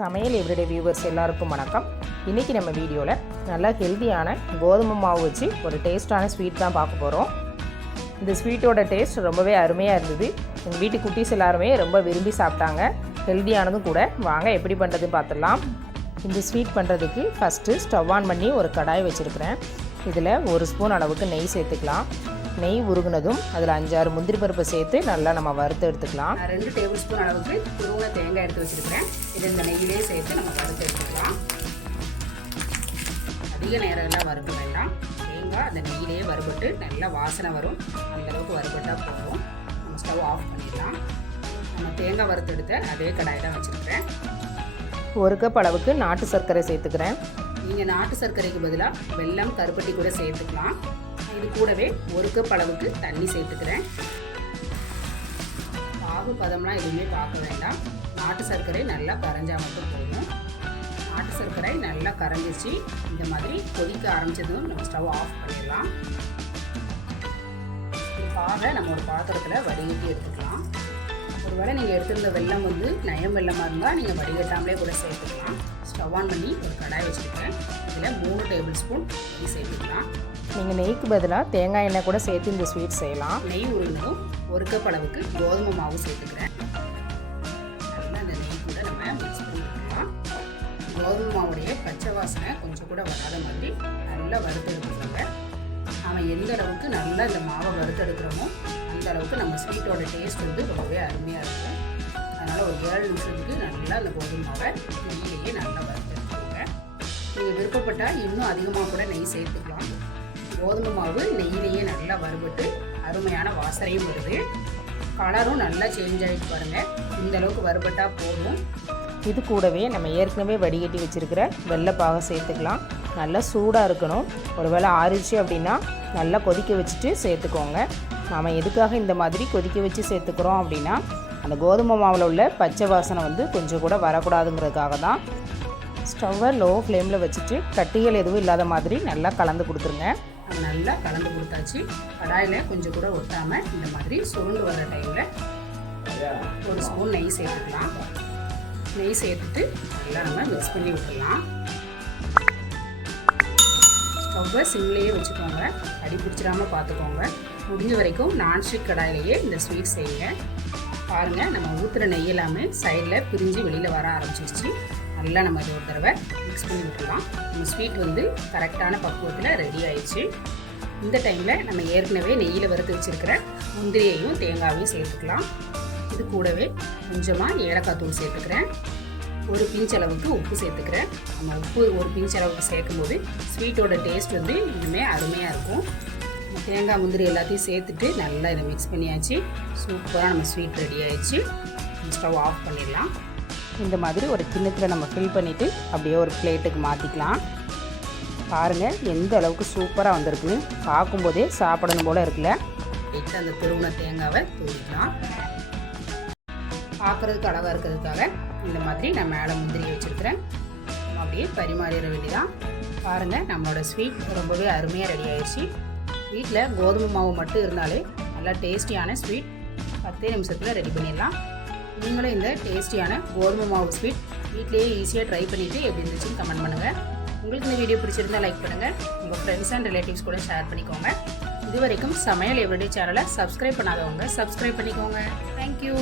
சமையல் everyday viewers எல்லாருக்கும் வணக்கம். இன்றைக்கி நம்ம வீடியோவில் நல்லா ஹெல்த்தியான கோதுமை மாவு வச்சு ஒரு டேஸ்ட்டான ஸ்வீட் தான் பார்க்க போகிறோம். இந்த ஸ்வீட்டோட டேஸ்ட் ரொம்பவே அருமையாக இருந்தது. எங்கள் வீட்டு குட்டீஸ் எல்லாருமே ரொம்ப விரும்பி சாப்பிட்டாங்க. ஹெல்த்தியானதும் கூட. வாங்க எப்படி பண்ணுறதுன்னு பார்த்துடலாம். இந்த ஸ்வீட் பண்ணுறதுக்கு ஃபஸ்ட்டு ஸ்டவ் ஆன் பண்ணி ஒரு கடாய் வச்சுருக்கிறேன். இதில் ஒரு ஸ்பூன் அளவுக்கு நெய் சேர்த்துக்கலாம். நெய் உருகுனதும் அதில் 5-6 முந்திரி பருப்பை சேர்த்து நல்லா நம்ம வறுத்து எடுத்துக்கலாம். 2 டேபிள் ஸ்பூன் அளவுக்கு துருவ தேங்காய் எடுத்து வச்சுருக்கிறேன். இது இந்த நெய்யிலே சேர்த்து நம்ம வறுத்து எடுத்துக்கலாம். அதிக நேரம் எல்லாம் வறுக்க வேண்டாம். தேங்காய் அந்த நெய்யிலேயே வறுபட்டு நல்லா வாசனை வரும். அந்தளவுக்கு வறுபட்டால் போதும். நம்ம ஸ்டவ் ஆஃப் பண்ணிடலாம். நம்ம தேங்காய் வறுத்து எடுத்த அதே கடாய் தான் வச்சுருக்கிறேன். 1 கப் அளவுக்கு நாட்டு சர்க்கரை சேர்த்துக்கிறேன். நீங்கள் நாட்டு சர்க்கரைக்கு பதிலாக வெல்லம் கருப்பட்டி கூட சேர்த்துக்கலாம். இது கூடவே 1 கப் அளவுக்கு தண்ணி சேர்த்துக்கிறேன். பாகு பதம்லாம் எதுவுமே பார்க்க வேண்டாம். நாட்டு சர்க்கரை நல்லா கரைஞ்சால் மட்டும் போதும். நாட்டு சர்க்கரை நல்லா கரைஞ்சிச்சு. இந்த மாதிரி கொதிக்க ஆரம்பிச்சதும் நம்ம ஸ்டவ் ஆஃப் பண்ணிடலாம். இந்த பாகை நம்ம ஒரு பாத்திரத்தில் வடிகட்டி எடுத்துக்கலாம். ஒருவேளை நீங்கள் எடுத்திருந்த வெல்லம் நயம் வெல்லமாக இருந்தால் நீங்கள் வடிகட்டாமலே கூட சேர்த்துக்கலாம். ஸ்டவ் ஆன் பண்ணி ஒரு கடாய் வச்சுருக்கேன். இதில் 3 டேபிள் ஸ்பூன் நெய் சேர்த்துக்கலாம். நீங்கள் நெய்க்கு பதிலாக தேங்காய் எண்ணெய் கூட சேர்த்து இந்த ஸ்வீட் செய்யலாம். நெய் உருண்டதும் 1 கப் அளவுக்கு கோதுமை மாவு சேர்த்துக்கிறேன். நல்லா அந்த நெய் கூட நம்ம மிக்ஸ் பண்ணி விட்டுக்கலாம். கோதுமை மாவுடைய பச்சை வாசனை கொஞ்சம் கூட வராத மாதிரி நல்லா வறுத்து எடுத்துக்கோங்க. நம்ம எந்த அளவுக்கு நல்லா இந்த மாவை வறுத்து எடுக்கிறோமோ அந்த அளவுக்கு நம்ம ஸ்வீட்டோட டேஸ்ட் ரொம்பவே அருமையாக இருக்கும். அதனால் ஒரு 7 நிமிஷத்துக்கு நல்லா அந்த கோதுமை மாவை நெய்யிலேயே நல்லா வறுத்து எடுத்துக்கோங்க. நீங்கள் விருப்பப்பட்டால் இன்னும் அதிகமாக கூட நெய் சேர்த்துக்கலாம். கோதுமை மாவு நெய்யிலேயே நல்லா வறுபட்டு அருமையான வாசனையும் வருது. கலரும் நல்லா சேஞ்ச் ஆகிட்டு பாருங்கள். இந்த அளவுக்கு வறுபட்டால் போதும். இது கூடவே நம்ம ஏற்கனவே வடிகட்டி வச்சுருக்கிற வெள்ளைப்பாகை சேர்த்துக்கலாம். நல்லா சூடாக இருக்கணும். ஒரு வேளை ஆறிச்சு அப்படின்னா நல்லா கொதிக்க வச்சுட்டு சேர்த்துக்கோங்க. நாம் எதுக்காக இந்த மாதிரி கொதிக்க வச்சு சேர்த்துக்கிறோம் அப்படின்னா அந்த கோதுமை மாவில் உள்ள பச்சை வாசனை கொஞ்சம் கூட வரக்கூடாதுங்கிறதுக்காக தான். ஸ்டவ்வை லோ ஃப்ளேமில் வச்சுட்டு கட்டிகள் எதுவும் இல்லாத மாதிரி நல்லா கலந்து கொடுத்துருங்க. நல்லா கலந்து கொடுத்தாச்சு. கடாயில் கொஞ்சம் கூட ஒட்டாமல் இந்த மாதிரி சுருண்டு வர டைமில் 1 ஸ்பூன் நெய் சேர்த்துக்கலாம். நெய் சேர்த்துட்டு நல்லா நம்ம மிக்ஸ் பண்ணி விட்டுடலாம். ஸ்டவ்வை சிம்லேயே வச்சுக்கோங்க. அடி பிடிச்சிடாமல் பார்த்துக்கோங்க. முடிஞ்ச வரைக்கும் நான்ஸ்டிக் கடாயிலேயே இந்த ஸ்வீட் செய்யுங்க. பாருங்கள், நம்ம ஊற்றுற நெய் எல்லாமே சைடில் பிரிஞ்சு வெளியில் வர ஆரம்பிச்சிருச்சு. நல்லா நம்ம இது ஒரு தடவை மிக்ஸ் பண்ணி விட்டுடலாம். நம்ம ஸ்வீட் கரெக்டான பக்குவத்தில் ரெடி ஆயிடுச்சு. இந்த டைமில் நம்ம ஏற்கனவே நெய்யில் வறுத்து வச்சுருக்கிற முந்திரியையும் தேங்காயையும் சேர்த்துக்கலாம். இது கூடவே கொஞ்சமாக ஏலக்காய் தூள் சேர்த்துக்கிறேன். 1 பிஞ்ச் அளவுக்கு உப்பு சேர்த்துக்கிறேன். நம்ம உப்பு 1 பிஞ்ச் அளவுக்கு சேர்க்கும்போது ஸ்வீட்டோட டேஸ்ட் இன்னுமே அருமையாக இருக்கும். தேங்காய் முந்திரி எல்லாத்தையும் சேர்த்துட்டு நல்லா இதை மிக்ஸ் பண்ணியாச்சு. சூப்பராக நம்ம ஸ்வீட் ரெடி ஆயிடுச்சு. ஸ்டவ் ஆஃப் பண்ணிடலாம். இந்த மாதிரி ஒரு கிண்ணத்தில் நம்ம ஃபில் பண்ணிவிட்டு அப்படியே ஒரு பிளேட்டுக்கு மாற்றிக்கலாம். பாருங்கள் எந்த அளவுக்கு சூப்பராக வந்திருக்குன்னு. பார்க்கும்போதே சாப்பிடணும் போல் இருக்குல்ல. அந்த துருவன தேங்காவை தூவிக்கலாம். பார்க்குறதுக்கு அழகாக இருக்கிறதுக்காக இந்த மாதிரி நான் மேலே முந்திரி வச்சுருக்கிறேன். அப்படியே பரிமாறிட வேண்டியதான். பாருங்கள், நம்மளோட ஸ்வீட் ரொம்பவே அருமையாக ரெடி ஆயிடுச்சு. வீட்டில் கோதுமை மாவு மட்டும் இருந்தாலே நல்லா டேஸ்டியான ஸ்வீட் 10 நிமிஷத்தில் ரெடி பண்ணிடலாம். நீங்களும் இந்த டேஸ்டியான கோதுமை மாவு ஸ்வீட் வீட்லேயே ஈஸியாக ட்ரை பண்ணிவிட்டு எப்படி இருந்துச்சுன்னு கமெண்ட் பண்ணுங்கள். உங்களுக்கு இந்த வீடியோ பிடிச்சிருந்தால் லைக் பண்ணுங்கள். உங்கள் ஃப்ரெண்ட்ஸ் அண்ட் ரிலேட்டிவ்ஸ் கூட ஷேர் பண்ணிக்கோங்க. இது வரைக்கும் சமையல் எவ்ரிடே சேனலை சப்ஸ்கிரைப் பண்ணாதவங்க சப்ஸ்கிரைப் பண்ணிக்கோங்க. தேங்க்யூ.